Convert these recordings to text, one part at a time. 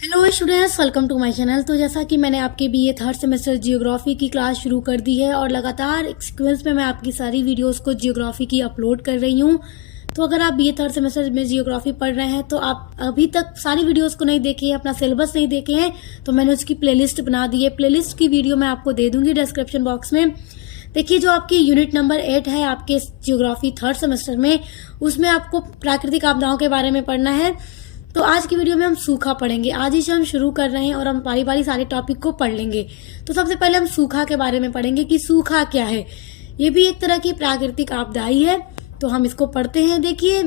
Hello students, welcome to my channel. तो जैसा कि मैंने आपके बीए थर्ड सेमेस्टर जियोग्राफी की क्लास शुरू कर दी है और लगातार एक सीक्वेंस में मैं आपकी सारी वीडियोस को जियोग्राफी की अपलोड कर रही हूं। तो अगर आप बीए थर्ड सेमेस्टर में जियोग्राफी पढ़ रहे हैं तो आप अभी तक सारी वीडियोस को नहीं देखे हैं, अपना सिलेबस नहीं देखे हैं, तो मैंने उसकी प्लेलिस्ट बना दी है। प्लेलिस्ट की वीडियो मैं आपको दे दूंगी डिस्क्रिप्शन बॉक्स में। देखिए, जो आपकी यूनिट नंबर 8 है आपके जियोग्राफी थर्ड सेमेस्टर में, उसमें आपको प्राकृतिक आपदाओं के बारे में पढ़ना है। तो आज की वीडियो में हम सूखा पढ़ेंगे। आज ही से हम शुरू कर रहे हैं और हम बारी बारी सारे टॉपिक को पढ़ लेंगे। तो सबसे पहले हम सूखा के बारे में पढ़ेंगे कि सूखा क्या है। ये भी एक तरह की प्राकृतिक आपदा ही है, तो हम इसको पढ़ते हैं। देखिए,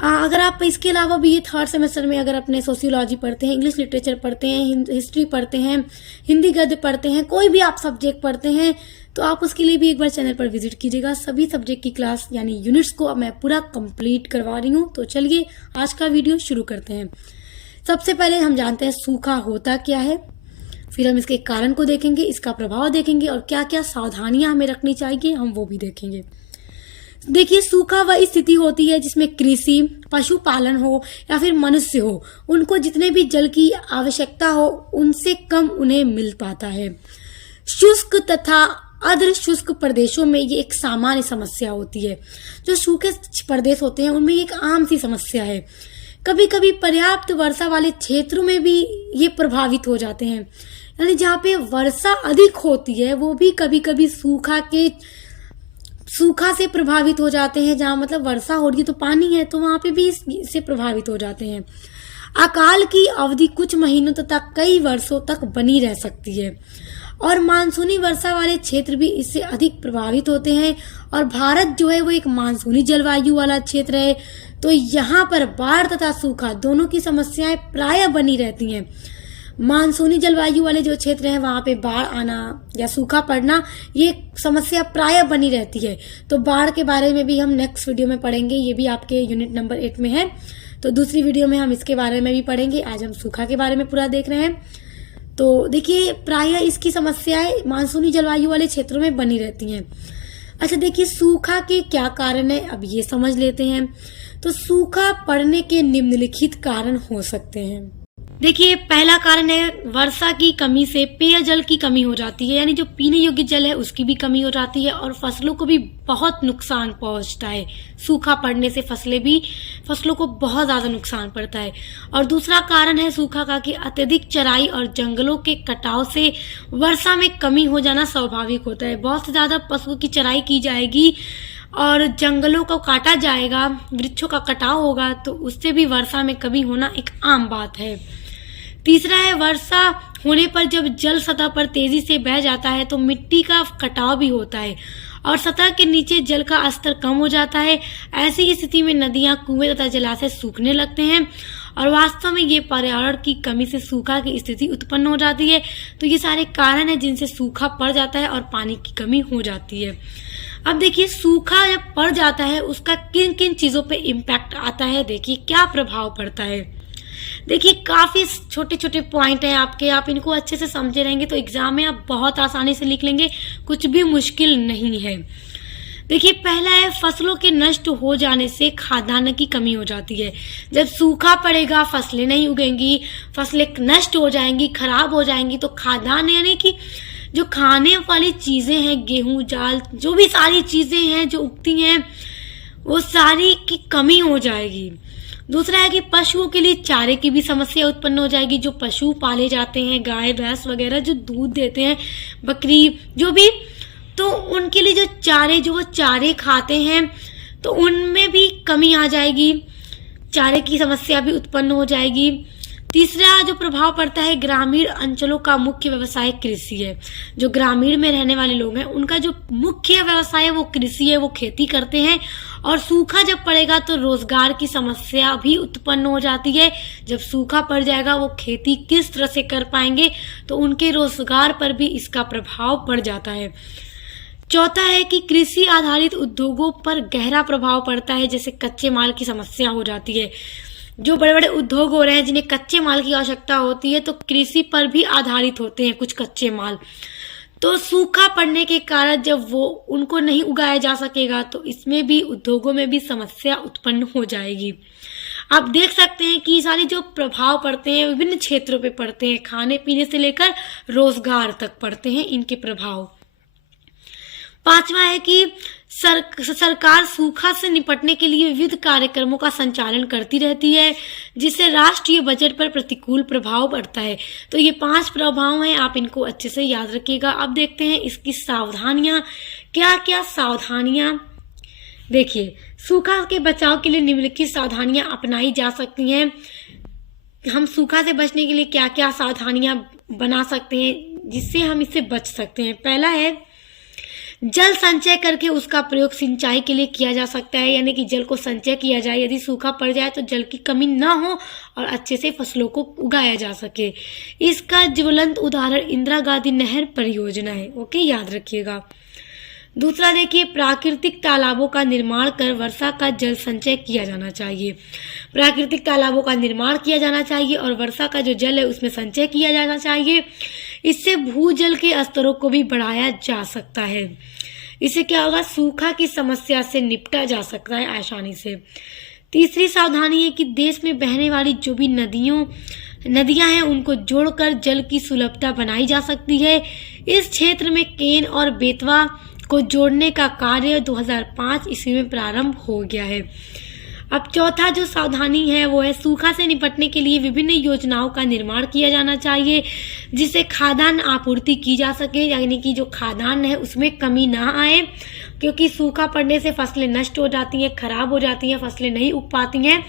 अगर आप इसके अलावा भी ये थर्ड सेमेस्टर में अगर अपने सोशियोलॉजी पढ़ते हैं, इंग्लिश लिटरेचर पढ़ते हैं, हिस्ट्री पढ़ते हैं, हिंदी गद्य पढ़ते हैं, कोई भी आप सब्जेक्ट पढ़ते हैं, तो आप उसके लिए भी एक बार चैनल पर विजिट कीजिएगा। सभी सब्जेक्ट की क्लास यानी यूनिट्स को अब मैं पूरा कंप्लीट करवा रही हूँ। तो चलिए आज का वीडियो शुरू करते हैं। सबसे पहले हम जानते हैं सूखा होता क्या है, फिर हम इसके कारण को देखेंगे, इसका प्रभाव देखेंगे और क्या क्या सावधानियां हमें रखनी चाहिए हम वो भी देखेंगे। देखिए, सूखा वह स्थिति होती है जिसमें कृषि, पशुपालन हो या फिर मनुष्य हो, उनको जितने भी जल की आवश्यकता हो उनसे कम उन्हें मिल पाता है। शुष्क तथा अर्ध शुष्क प्रदेशों में ये एक सामान्य समस्या होती है। जो सूखे प्रदेश होते हैं उनमें एक आम सी समस्या है। कभी कभी पर्याप्त वर्षा वाले क्षेत्रों में भी ये प्रभावित हो जाते हैं, यानी जहाँ पे वर्षा अधिक होती है वो भी कभी कभी सूखा से प्रभावित हो जाते हैं। जहाँ मतलब वर्षा हो रही है तो पानी है, तो वहां पे भी इससे प्रभावित हो जाते हैं। अकाल की अवधि कुछ महीनों तथा कई वर्षों तक बनी रह सकती है और मानसूनी वर्षा वाले क्षेत्र भी इससे अधिक प्रभावित होते हैं। और भारत जो है वो एक मानसूनी जलवायु वाला क्षेत्र है, तो यहाँ पर बाढ़ तथा सूखा दोनों की समस्याएं प्रायः बनी रहती हैं। मानसूनी जलवायु वाले जो क्षेत्र हैं वहां पे बाढ़ आना या सूखा पड़ना ये समस्या प्रायः बनी रहती है। तो बाढ़ के बारे में भी हम नेक्स्ट वीडियो में पढ़ेंगे, ये भी आपके यूनिट नंबर 8 में है। तो दूसरी वीडियो में हम इसके बारे में भी पढ़ेंगे। आज हम सूखा के बारे में पूरा देख रहे हैं। तो देखिए, प्रायः इसकी समस्याएं मानसूनी जलवायु वाले क्षेत्रों में बनी रहती हैं। अच्छा, देखिए सूखा के क्या कारण है, अब ये समझ लेते हैं। तो सूखा पड़ने के निम्नलिखित कारण हो सकते हैं। देखिए, पहला कारण है वर्षा की कमी से पेयजल की कमी हो जाती है, यानी जो पीने योग्य जल है उसकी भी कमी हो जाती है और फसलों को भी बहुत नुकसान पहुंचता है। सूखा पड़ने से फसलों को बहुत ज्यादा नुकसान पड़ता है। और दूसरा कारण है सूखा का कि अत्यधिक चराई और जंगलों के कटाव से वर्षा में कमी हो जाना स्वाभाविक होता है। बहुत से ज्यादा पशुओं की चराई की जाएगी और जंगलों को काटा जाएगा, वृक्षों का कटाव होगा, तो उससे भी वर्षा में कमी होना एक आम बात है। तीसरा है वर्षा होने पर जब जल सतह पर तेजी से बह जाता है तो मिट्टी का कटाव भी होता है और सतह के नीचे जल का स्तर कम हो जाता है। ऐसी स्थिति में नदियां, कुएं तथा जलाशय सूखने लगते हैं और वास्तव में ये पर्यावरण की कमी से सूखा की स्थिति उत्पन्न हो जाती है। तो ये सारे कारण हैं जिनसे सूखा पड़ जाता है और पानी की कमी हो जाती है। अब देखिए, सूखा जब पड़ जाता है उसका किन किन चीजों पे इम्पैक्ट आता है, देखिए क्या प्रभाव पड़ता है। देखिए, काफी छोटे छोटे पॉइंट है आपके, आप इनको अच्छे से समझे रहेंगे तो एग्जाम में आप बहुत आसानी से लिख लेंगे, कुछ भी मुश्किल नहीं है। देखिए, पहला है फसलों के नष्ट हो जाने से खाद्यान्न की कमी हो जाती है। जब सूखा पड़ेगा फसलें नहीं उगेंगी, फसलें नष्ट हो जाएंगी, खराब हो जाएंगी, तो खाद्यान्न यानी कि जो खाने वाली चीजें हैं, गेहूं, दाल, जो भी सारी चीजें हैं जो उगती हैं वो सारी की कमी हो जाएगी। दूसरा है कि पशुओं के लिए चारे की भी समस्या उत्पन्न हो जाएगी। जो पशु पाले जाते हैं, गाय भैंस वगैरह जो दूध देते हैं, बकरी जो भी, तो उनके लिए जो वो चारे खाते हैं तो उनमें भी कमी आ जाएगी, चारे की समस्या भी उत्पन्न हो जाएगी। तीसरा जो प्रभाव पड़ता है, ग्रामीण अंचलों का मुख्य व्यवसाय कृषि है। जो ग्रामीण में रहने वाले लोग हैं उनका जो मुख्य व्यवसाय है वो कृषि है, वो खेती करते हैं और सूखा जब पड़ेगा तो रोजगार की समस्या भी उत्पन्न हो जाती है। जब सूखा पड़ जाएगा वो खेती किस तरह से कर पाएंगे, तो उनके रोजगार पर भी इसका प्रभाव पड़ जाता है। चौथा है कि कृषि आधारित उद्योगों पर गहरा प्रभाव पड़ता है, जैसे कच्चे माल की समस्या हो जाती है। जो बड़े बड़े उद्योग हो रहे हैं जिन्हें कच्चे माल की आवश्यकता होती है तो कृषि पर भी आधारित होते हैं कुछ कच्चे माल, तो सूखा पड़ने के कारण जब वो उनको नहीं उगाया जा सकेगा तो इसमें भी उद्योगों में भी समस्या उत्पन्न हो जाएगी। आप देख सकते हैं कि सारे जो प्रभाव पड़ते हैं विभिन्न क्षेत्रों पे पड़ते हैं, खाने पीने से लेकर रोजगार तक पड़ते हैं इनके प्रभाव। पांचवा है कि सरकार सूखा से निपटने के लिए विविध कार्यक्रमों का संचालन करती रहती है, जिससे राष्ट्रीय बजट पर प्रतिकूल प्रभाव पड़ता है। तो ये 5 प्रभाव हैं, आप इनको अच्छे से याद रखिएगा। अब देखते हैं इसकी सावधानियां, क्या क्या सावधानियां। देखिए, सूखा के बचाव के लिए निम्नलिखित सावधानियां अपनाई जा सकती हैं। हम सूखा से बचने के लिए क्या क्या सावधानियां बना सकते हैं जिससे हम इससे बच सकते हैं। पहला है, जल संचय करके उसका प्रयोग सिंचाई के लिए किया जा सकता है, यानी कि जल को संचय किया जाए। यदि सूखा पड़ जाए तो जल की कमी ना हो और अच्छे से फसलों को उगाया जा सके। इसका ज्वलंत उदाहरण इंदिरा गांधी नहर परियोजना है। ओके, याद रखिएगा। दूसरा देखिए, प्राकृतिक तालाबों का निर्माण कर वर्षा का जल संचय किया जाना चाहिए। प्राकृतिक तालाबों का निर्माण किया जाना चाहिए और वर्षा का जो जल है उसमें संचय किया जाना चाहिए। इससे भूजल के स्तरों को भी बढ़ाया जा सकता है। इससे क्या होगा, सूखा की समस्या से निपटा जा सकता है आसानी से। तीसरी सावधानी है कि देश में बहने वाली जो भी नदियां हैं उनको जोड़कर जल की सुलभता बनाई जा सकती है। इस क्षेत्र में केन और बेतवा को जोड़ने का कार्य 2005 ईस्वी में प्रारंभ हो गया है। अब चौथा जो सावधानी है वो है, सूखा से निपटने के लिए विभिन्न योजनाओं का निर्माण किया जाना चाहिए, जिससे खाद्यान्न आपूर्ति की जा सके, यानी कि जो खाद्यान्न है उसमें कमी ना आए, क्योंकि सूखा पड़ने से फसलें नष्ट हो जाती हैं, खराब हो जाती हैं, फसलें नहीं उग पाती हैं,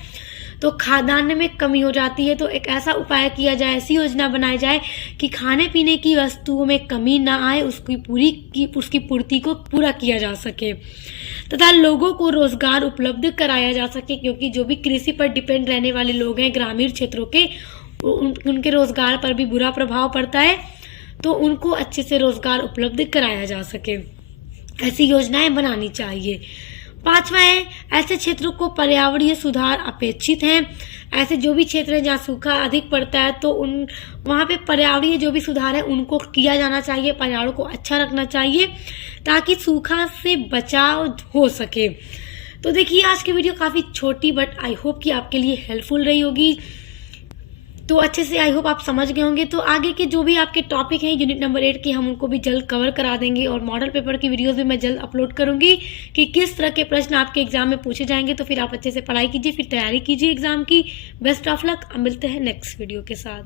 तो खाद्यान्न में कमी हो जाती है। तो एक ऐसा उपाय किया जाए, ऐसी योजना बनाई जाए कि खाने पीने की वस्तुओं में कमी ना आए, उसकी पूर्ति को पूरा किया जा सके तथा लोगों को रोजगार उपलब्ध कराया जा सके, क्योंकि जो भी कृषि पर डिपेंड रहने वाले लोग हैं ग्रामीण क्षेत्रों के, उनके रोजगार पर भी बुरा प्रभाव पड़ता है, तो उनको अच्छे से रोजगार उपलब्ध कराया जा सके। ऐसी योजनाएं बनानी चाहिए। पांचवा है, ऐसे क्षेत्रों को पर्यावरणीय सुधार अपेक्षित हैं। ऐसे जो भी क्षेत्र है जहाँ सूखा अधिक पड़ता है तो वहाँ पे पर्यावरणीय जो भी सुधार है उनको किया जाना चाहिए, पर्यावरण को अच्छा रखना चाहिए ताकि सूखा से बचाव हो सके। तो देखिए, आज की वीडियो काफ़ी छोटी बट आई होप कि आपके लिए हेल्पफुल रही होगी। तो अच्छे से आई होप आप समझ गए होंगे। तो आगे के जो भी आपके टॉपिक हैं यूनिट नंबर 8 के, हम उनको भी जल्द कवर करा देंगे और मॉडल पेपर की वीडियोस भी मैं जल्द अपलोड करूंगी कि किस तरह के प्रश्न आपके एग्जाम में पूछे जाएंगे। तो फिर आप अच्छे से पढ़ाई कीजिए, फिर तैयारी कीजिए एग्जाम की। Best of luck. मिलते हैं नेक्स्ट वीडियो के साथ।